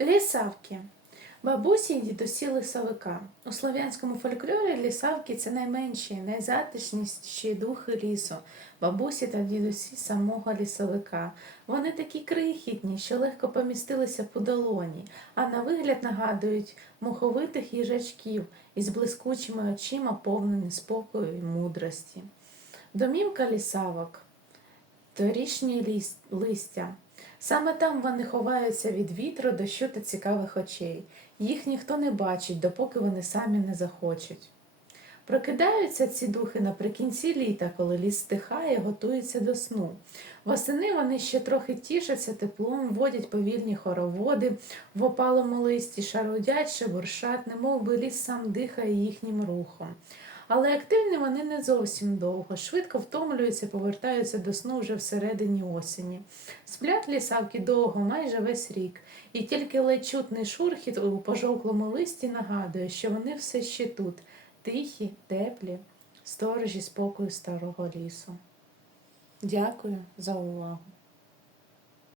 Лісавки. Бабусі і дідусі лісовика. У слов'янському фольклорі лісавки це найменші, найзатишніші духи лісу, бабусі та дідусі самого лісовика. Вони такі крихітні, що легко помістилися по долоні, а на вигляд нагадують муховитих їжачків із блискучими очима, повнені спокою і мудрості. Домівка лісавок торішні листя. Саме там вони ховаються від вітру, дощу та цікавих очей. Їх ніхто не бачить, допоки вони самі не захочуть. Прокидаються ці духи наприкінці літа, коли ліс стихає, готується до сну. Восени вони ще трохи тішаться теплом, водять повільні хороводи в опалому листі, шарудять, шебуршать, немов би ліс сам дихає їхнім рухом. Але активні вони не зовсім довго, швидко втомлюються, повертаються до сну вже всередині осені. Сплять лісавки довго, майже весь рік, і тільки ледь чутний шурхіт у пожовклому листі нагадує, що вони все ще тут, тихі, теплі, сторожі спокою старого лісу. Дякую за увагу.